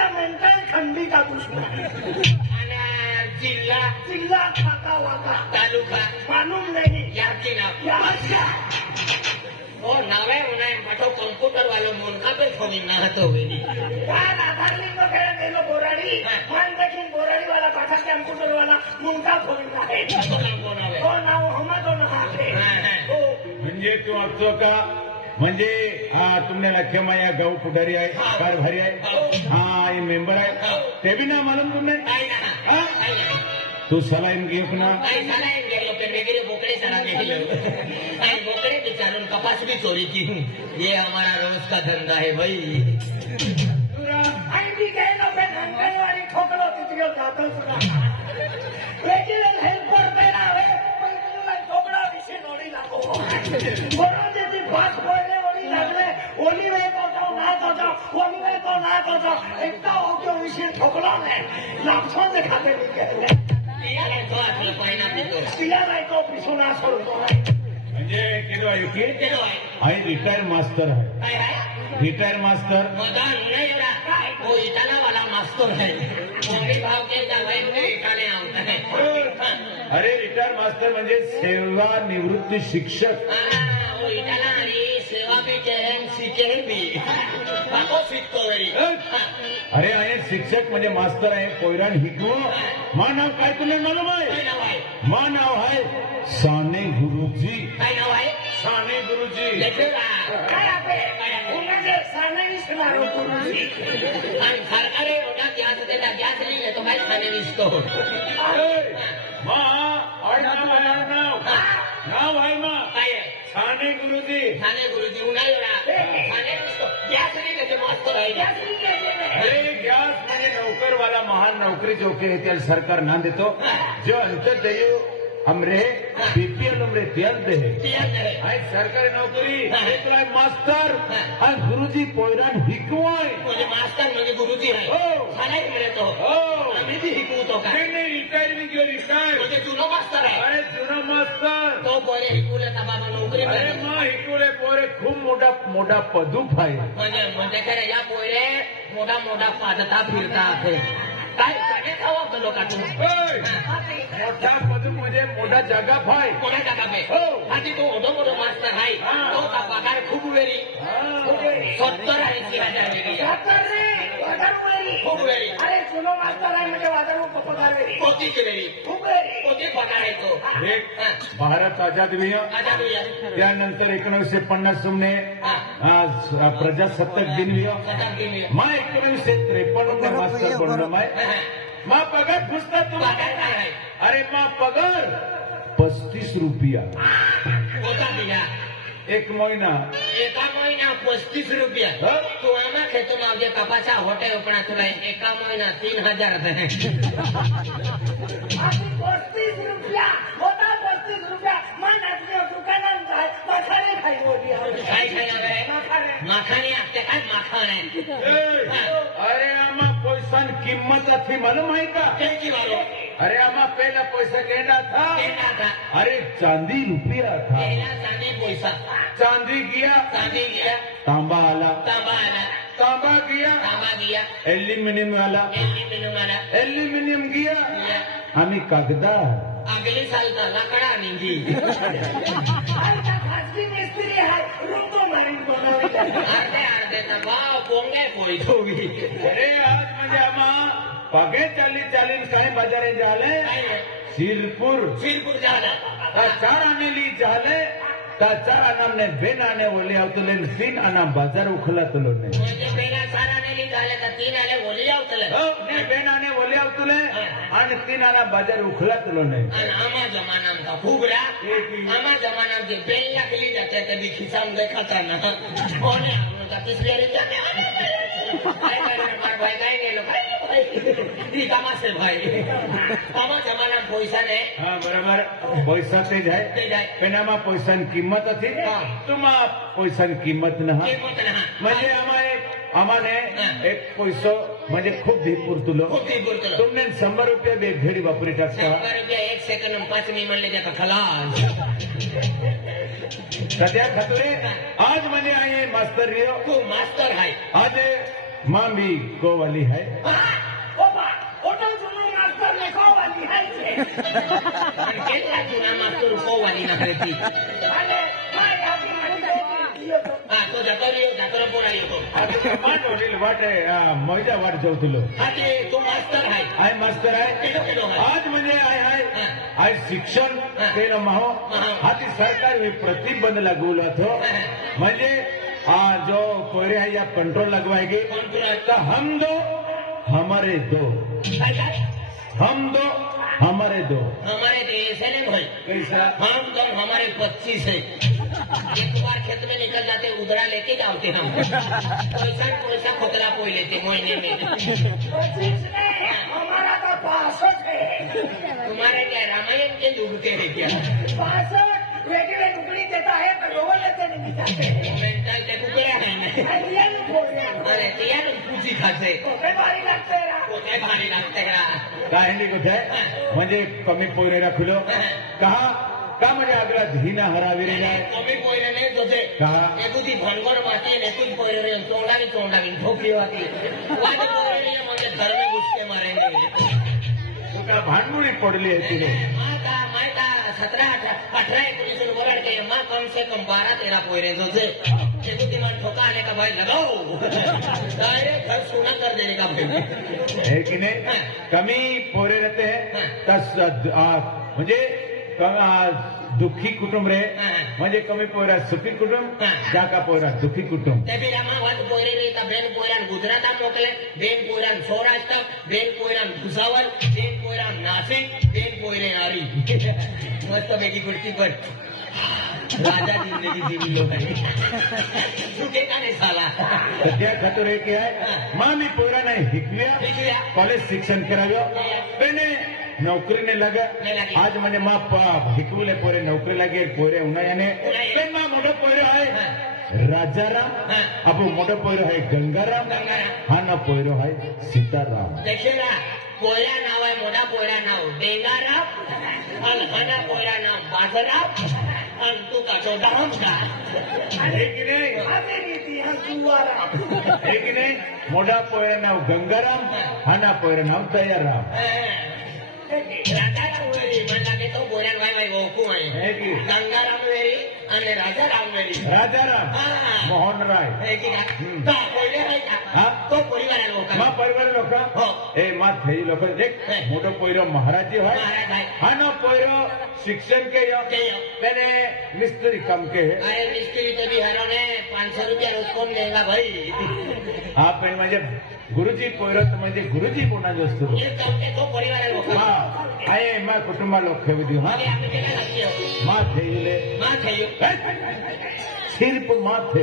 का मेंटल खंडी का दुश्मन आणि जिल्हा जिल्हा खाका वाका तालुका मालूम नहीं याची नाव याच्या हो नावे उन्हाय पाठो कम्प्युटर वालो मुनका पे फोन ना तो वेली काय आधारलिंग खेळ गेलो बोराडी पण देखील बोराडी वाला पाठा कॅम्प्युटर वाला मुंडा फोडला आहे हो नाव हमादो ना हो म्हणजे तू असतो का म्हणजे हा तुम्हाला लक्ष्यमा या गाव पुढारी आहे कारभारी आहे हा ये मेंबर आहे ते भी ना मालूम तुमने तू सलाईन घे पुन्हा वगैरे बोकडे सरा गेलो आणि बोकडे बिचारून कपास भी चोरी की ये हमारा रोज का धंधा है भाई आणि ती काय ना पे अंगणवाडी ठोकलो तिथे जातो सुद्धा रेग्युलर हेल्पर पेना है पण तुला ठोकला विषय नोडी लागो बरोबर जी पास पडले ओली लागले ओली वे तो जाऊ ना तो जाऊ ओली वे तो ना तो जाऊ एकदा ओके विषय ठोकला नाही लापसों से खाते निकले या तो आपलं पहिला पितो तिला नाही तो पिसुना सोडतो म्हणजे केलो आहे की आई रिटायर मास्टर आहे काय आहे रिटायर मास्टर मदान नहीं रहा वो इटाना वाला मास्टर है मोरी भाव के दवाई में इटाने आता है अरे रिटायर मास्टर म्हणजे सेवानिवृत्त शिक्षक वो इटाना आणि सेवा भी कहें सीखे भी बाको सीखतो वेरी अरे आहे शिक्षक म्हणजे मास्तर आहे पोयरान हिकवो मा नाव काय तुला मालूम आहे मा नाव आहे साने गुरुजी काय नाव आहे साने गुरुजी काय आपे उन्हाचे साने सुनारो गुरुजी आणि सरकारे ओटा गॅस देता गॅस नाही तो काय खाणे विसतो मा और नाव आहे मा काय साने गुरुजी उन्हाळा खाणे विसतो गॅस नाही त्याचे मास्तर आहे अरे गॅस म्हणजे नौकरवाला महान नौकरी जो के त्याला सरकार ना देतो जो अंतर्देय हमरे बीपीएल हमरे तेल दे आहे सरकारी नोकरी एक मास्तर आणि गुरुजी पोयरान हिकवाय म्हणजे मास्तर म्हणजे गुरुजी आहे हो खाणे मिळतो हो आम्ही बी हिकवतो का नाही रिटायर मी गेलो रिटायर म्हणजे जुनो मास्तर आहे अरे जुना मास्तर तो पोरे हिकवले तर बाबा नोकरी अरे मा हिकवले पोरे खूप मोठा पदूप आहे म्हणजे खरं या पोरे मोठा पादता फिरता आहे काय सगळे खावा लोकांना मोठा पदूप म्हणजे मोठा जागा भाई कोणा जागा पे हो आधी तो मोठो मास्तर आहे तो का पगार खूप वेळी 70-80,000 वेळी खूप वेळी अरे जुनो मास्तर आहे म्हणजे वादळ पगार वेळी कोटीच वेळी खूप वेळी कोटी पगार आहे तो भारत आझाद हुई त्यानंतर 1950 सुमने प्रजासत्ताक दिन हुआ मा 1953 मास्टर बनलो मा पगार पुसता तू अरे मा पगार 35 रुपया होता दिला एक महिना एका महिना 35 रुपया तू आम्हा खेतो माझे कपाचा होटे उपणा तुला एका महिना 3,000 ₹35 होता 35 रुपया मन दुकानात जाय मखाने खाई होती काय माखाने आपल्या काय माखण आहे अरे आमा पैसा किंमत थी मालूम है का त्यांची मारो अरे आमा पहला पैसा कहना था था अरे चांदी रुपया था पहला चांदी पैसा चांदी गया तांबा आला तांबा गया एल्युमिनियम आला एल्युमिनियम गया आम्ही कागदा अगली साल का लाकडा निघी खासगी मिस्त्री आहे रुपो मारी अर्धे भाव पोंगे पोई ठोगी अरे आज म्हणजे आम्हा पगे चाली काही बाजारे झाले सिरपूर झाला 4 आने ली झाले 4 आना ने बेन आने बोले आवतले 3 आना बाजार उखला तुलो ने म्हणजे बेना 4 आने ली झाले तर 3 आने बोली आवतले हो ने बेन आने बोले आवतले आणि 3 आना बाजार उखला तुलो ने आणि आमा जमाना का फुगरा आमा जमाना जे बेन लागली जाते ते बी खिसाम देखता ना कोणे का पिछले रे जाते काय भाई काय गेलो काय ती कामासे भाई आमा जमाना पैसा ने हां बरोबर पैसा ते जाय पेनामा पैसानी किंमत હતી तुमा पैसानी किंमत न म्हणजे आम्हाने एक पैसो म्हणजे खूप धीपूर तुलो तुमने 100 रुपया बे घडी वापरी टाकता 100 रुपया 1 सेकंड 5 मिनिट म्हणले त्याचा खलास सध्या खातुरे आज म्हणजे आहे मास्तर रियो तू मास्तर आहे आज माँ भी गो वाली है। ઓટો જૂનો માસ્ટર ને કોવાની હાઈ છે અને કેટલા જૂના માસ્ટર કોવાની ના રહેતી અને મારી આખી દીયો તો હા તો જતો પોરાયો તો माँ वडील वाटे मैदा वाट जाऊथिलो આજે તું માસ્ટર હાય आय मास्तर आहे केलो हाय आज म्हणजे आय शिक्षण केलं महो हाती सरकार प्रतिबंध लागवला तो म्हणजे जो कोयरे है या कंट्रोल लगवाएगी तो हम दो हमारे दो काय काय हम दो हमारे दो हमारे देश है ना भाई कैसा हम तो हमारे 25 है एक बार खेत में निकल जाते उधरा लेके जाते हम पैसा खोतला पोई लेते महीने में हमारा तो 65 है तुम्हारे क्या रामायण के डूबते हैं क्या 65 रेगुलर टुकड़ी देता है तो लोग लेते नहीं जाते मेंटल के टुकड़े हैं आइडिया नहीं बोल रहे अरे तिया तो पूछी खाते कोटे भारी लगते रहा कोते भारी लागते का काय हंडी कुठे म्हणजे कमी पोयरे राखलो का म्हणजे आगला धीना हरावी रे काय कमी पोयरे नहीं तुझे का एकुती भणगण माती ने कुछ पोयरे रे चोंडावी ठोकरी वाती वाद पोयरे ने म्हणजे घर में घुस के मारेंगे तुका भांडुळी पडली आहे तिने माता 17 18 19 वर्ष के मां कम से कम 12-13 पोयरे जो से एकुती मन ठोका आने का भाई लगाओ डायरेक्ट घर सोना कर देने का भाई है की नाही कमी पोरे रहते हैं तस म्हणजे दुःखी कुटुंब रे म्हणजे कमी पोरा सुखी कुटुंब जाका पोरा दुःखी कुटुंब ते बिरामा वाद पोयरे रे ता बेन पोयरान गुजरात मोकले बेन पोयरान सौराष्ट्र बेन पोयरान भुसावल बेन पोयरान नाशिक बेन पोयरे नारी मस्त बेटी कुर्ती पर राजा जिंदगी जीवी लोग झुके का नाही साला सध्या खातर हे की आहे मा मी पोरा नाही शिकव्या. कॉलेज शिक्षण कराव्यो त्याने नोकरी ने लगा आज म्हणजे मा हिकवले पोरे नोकरी लागे पोरे उन्हाळ्याने पण मा मोठं पोरे आहे राजाराम अबो मोठं पोरे आहे गंगाराम हा ना पोरे आहे सीताराम देखील ना पोयरा नाव आहे मोठा पोयरा नाव डेंगाराम आणि हना पोयरा नाव बाजराम आणि तू का चौदाराम का आहे की नाही आते रीती हम दुआरा आहे की नाही मोठा पोरे नाव गंगाराम हा ना पोरे नाव दयाराम राजाराम वेरी म्हणला की तो पोयरा वाय ओकू आहे आहे की गंगाराम वेरी आणि राजाराम वेरी राजाराम मोहन राय हे की का तो पोयरे आहे का हा तो परिवार लोक मा परिवार लोक हो. ए मा थई लोक एक मोठं पोयरो महाराजी होय महाराज आहे हा ना पोयरो शिक्षण के त्याने मिस्त्री काम के है अरे मिस्त्री तो बिहारों ने 500 रुपया रोज कौन देगा भाई हा पण म्हणजे गुरुजी पोयरो तर म्हणजे गुरुजी कोणाचा असतो ये करते तो परिवार लोक हा आहे मा कुटुंबा लोक खेवदी हा आम्ही आम्ही केला लागते मा थईले माँ थयो सिर्फ माथे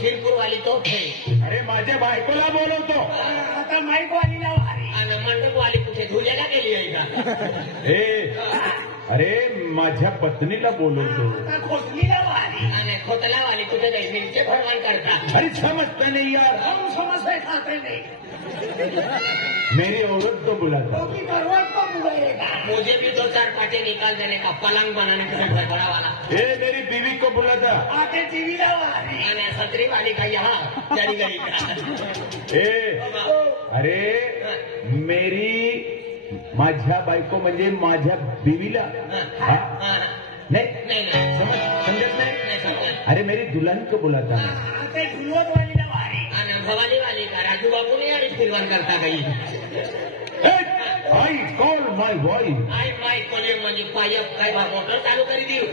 शिरपूर वाली तो थे अरे माझ्या बायकोला बोलवतो आता माईक वाली ना भारी आणि मंडप वाली कुठे धुल्याला गेली आहे का ए अरे माझ्या पत्नीला बोलवतो आता खोटली ना भारी आणि खोतला वाली कुठे गई मिरचे भरवान करता अरे समझता नहीं यार हम समझते खाते नहीं मेरी औरत तो बुलाता तो भी करवट को बुलाएगा मुझे भी 2-4 पाटे निकाल देने का पलंग बनाने का बड़ा वाला ए मेरी बीवी को बुलाता आते टीवी ना भारी आणि सत्री वाली का यहाँ चली गई का ए अरे मेरी माझ्या बायको म्हणजे माझ्या बीवीला हा? नाही नाही समजत नाही नाही समजत अरे मेरी दुल्हन को बुलाता आते ढुलवत वाली ना भारी आणि भवानी वाली का राजू बाबू ने आणि फिरवान करता गई I call my wife I my कोले म्हणजे पायप काय बा मोटर चालू करी देऊ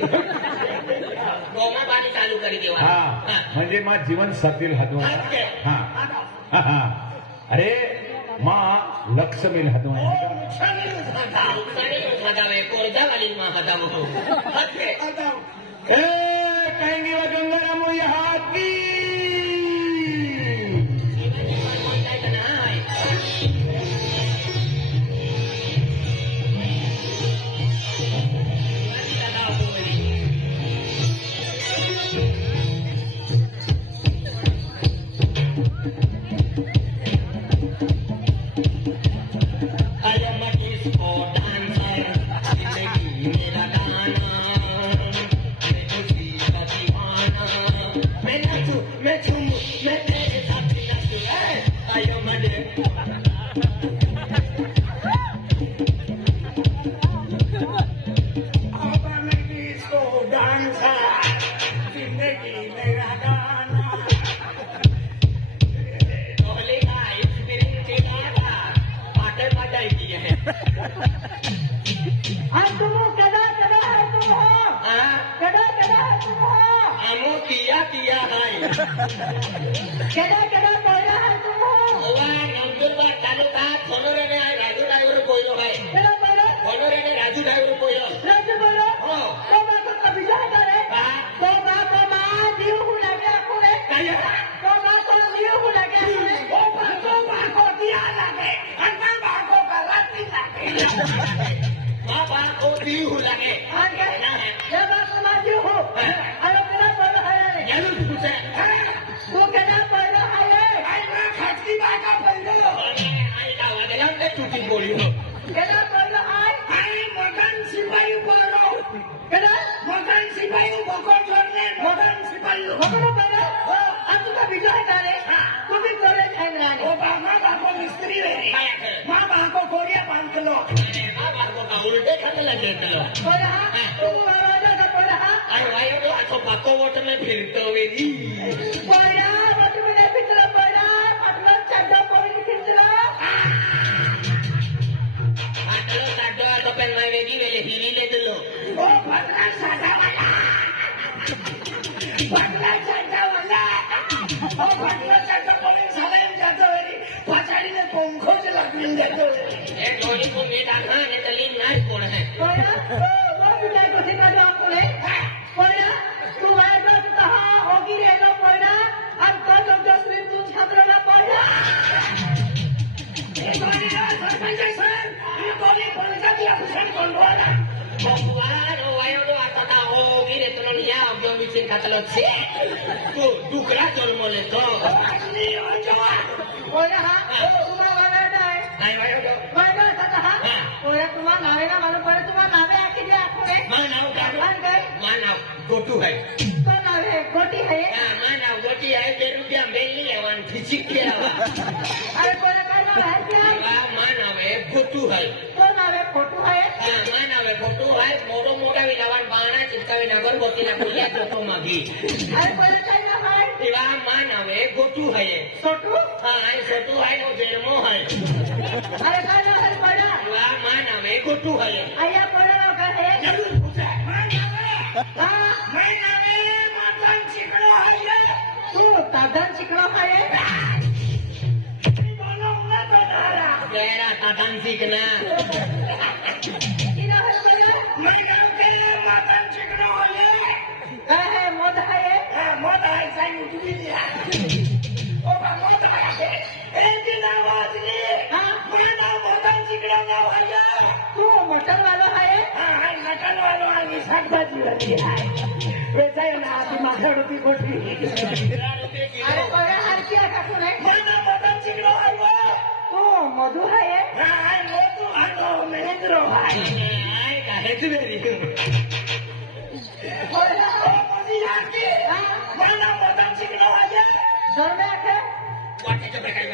गोमा पाणी चालू करी देऊ हा म्हणजे मा जीवन साथील हातवा हा हा हा अरे मा लक्ष मिल हातवा कोणत्या वाली मा खाता बघू ए कहेंगे वो गंगाराम यहाँ की अपन इसको डांस जिंदगी मेरा गाना कोहली का एक्सपीरियंस पाटे पाटाई की है तुम कदा कदा है तुम हो कदा कदा है तुम हो आमो किया है कदा कदा पड़ा है तुम हो नंदुरबार तालुका सोनोरे ने राजू ड्राइवर कोयलो है कदा पड़ा सोनोरे ने राजू ड्राइवर कोयलो राजू बोलो हो तो बात को कभी जाता है तो बात दियो हूँ लगे आपने तो बात दियो हूँ लगे तो बात को दिया लगे अंदर बात को कराती लगे बाबा को दी हूँ लगे ये बात समझ हो अरे मेरा पड़ा है जरूर पूछे तू कदा पड़ा है आई मैं खटकी बात का पहले आई का वादला ने टूटी बोली हो कदा पड़ा है आई मगन सिपाही बोलो कदा मगन सिपाही बको छोड़ने मगन सिपाही बको पड़ा अब तू का विजय डाले तू भी करे खाना ओ बाबा को मिस्त्री रे मां बाप को कोरिया बांध लो बाबा को का उल्टे खाने लगे चलो पड़ा तू आवाज का पड़ा आई वायो तो आतो पाको वोट में फिरतो वेरी पड़ा मत में पिछला पड़ा मतलब चड्डा पड़ी पिछला आटलो साडो आतो पेन में वेगी वेले हिरी ले दिलो ओ पगला साडा वाला पगला साडा वाला ओ पगला साडा पड़ी साले जातो वेरी पछाड़ी में पंखो से लगने जातो ये डोली को मेरा ना ने तली नाच कौन है पड़ा वो बिलाई को सिखा दो आपको ने पड़ा तू आया तो कहा होगी रे लो पड़ा अब तो लोग जो श्री तू छात्र ना पड़ा ये पड़ा सरपंच सर ये कोली पंचायत ऑफिसर कौन वाला भगवान ओ वायो तो आता होगी रे तो लिया अब जो भी चिंता चलो छे तू दुकरा जन्म ले तो असली हो जवा पड़ा हां तुम्हारा वाला है आई वायो तो पड़ा था हां पड़ा तुम्हारा नावे ना मालूम पड़ा तुम्हारा नावे आके दे आपको ने मानाव का मान गए मानाव गोटू है तो नावे गोटी है हां मानाव गोटी है के रुपया मेली लेवन फिचिक के आवा अरे पड़ा करना है क्या मानाव है गोटू है तो नावे फोटो है हां मानाव है गोटू है मोरो मोटा विलावन बाणा चित्ता विनगर गोटी ना पुलिया गोटू मागी अरे पड़ा करना है इवा मानाव है गोटू है छोटू हां आई छोटू है वो जन्मो है अरे करना है पड़ा इवा मानाव है गोटू है आया पड़ा का है जरूर पूछे हां मैं नावे मटन चिकनो है तू दादन चिकनो है बोलो ना तो दारा तेरा तातन सीखना इना है मैं नाम के मटन चिकनो है मोद है मोद है सही उठी दिया ओ मोद है एक दिन आवाज ली हां मैं नाम मटन चिकनो ना है तू मटन वाला है हां मटन वाला है शाकभाजी वाली है वैसा ही ना आती माथा रोटी कोठी अरे बड़ा हर क्या का सुने मैं नाम मटन चिकनो है वो तू मधु है हां मधु है महेंद्र है आई का है तू मेरी वाटे तो बेकार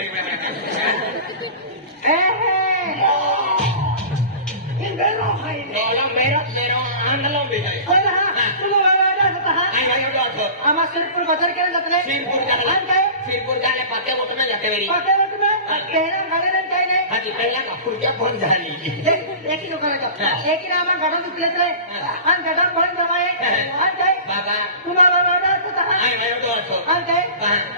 बोलो मेरो आंदोलन भी है आम्हा सिरपूर बाजार केला जातले सिरपूर जाले पाते बोट में जाते वेरी पाटे वट में केना गाडन काय ने हाजी पहिला का खुर्च्या फोन झाली एकी लोकांना एकी आम्हा गाडन दुखले तले आणि गाडन पण जमाय आणि काय बाबा तुम्हाला वाडा होता आई आयो तो असो आणि काय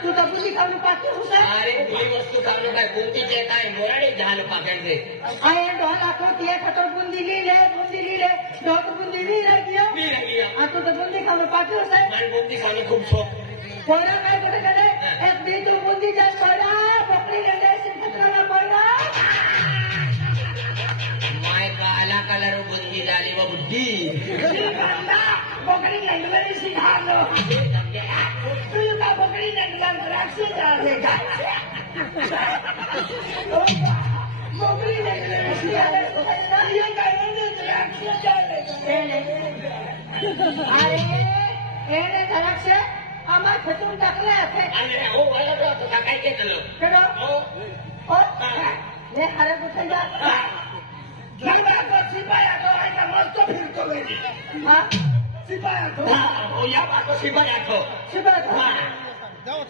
तू तर बुद्धी खाऊन पाठी हुसा अरे दुई वस्तू खाणं काय कोणतीचे काय मोराडे झालं पाकांचे आय डोला को तिया खतर बुंदी लीले डॉट बुंदी लीले किया मी राहिया आणि तू तर बुंदी खाऊन पाठी हुसा मला बुंदी खाणं खूप शौक पोरा काय कुठे गेले एक दी तू बुंदी जाय पोरा बकरी गेले सिंहत्राला पोरा माय काला कलर बुंदी झाली व बुद्धी बकरी नंदवरी सिंहालो तुला का बकरी नंदला द्राक्ष जाले का बकरी नंदला सिंहालो ये काय द्राक्ष जाले अरे एने द्राक्ष आम्हा खतून टाकले आहे अरे हो वाला तो काय केलं केलो हो ओ हे हरे कुठे जा शिपायाचो आहे का मस्त फिरतो घरी हा शिपायाचो हो या बाको शिपायाचो शिबात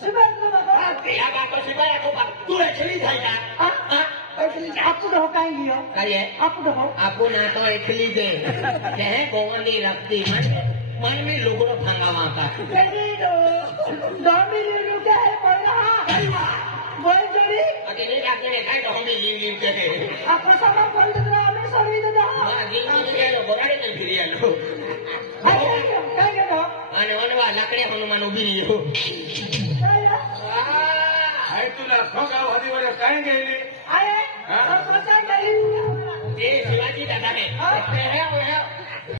शिबात बाबा या बाको शिपायाचो तू एकली जाय का आपण हो काय लियो काय आपण हो आपण तो एकली दे ते गोवनी रखती मन में लुगड़ो भांगावा का डॉमिनी रुके है पड़ा बोल जोड़ी अरे नहीं आपने देखा डॉमी लीव के आपण सब बोल दे हमें सर्वी दे दो हां लीव के लो बोराडे में फिरी आलो काय के दो आणि वनवा लाकडे हनुमान उभी रियो आहे तुला खोगाव हदीवर काय गेली आए सब पता नहीं ये शिवाजी दादा है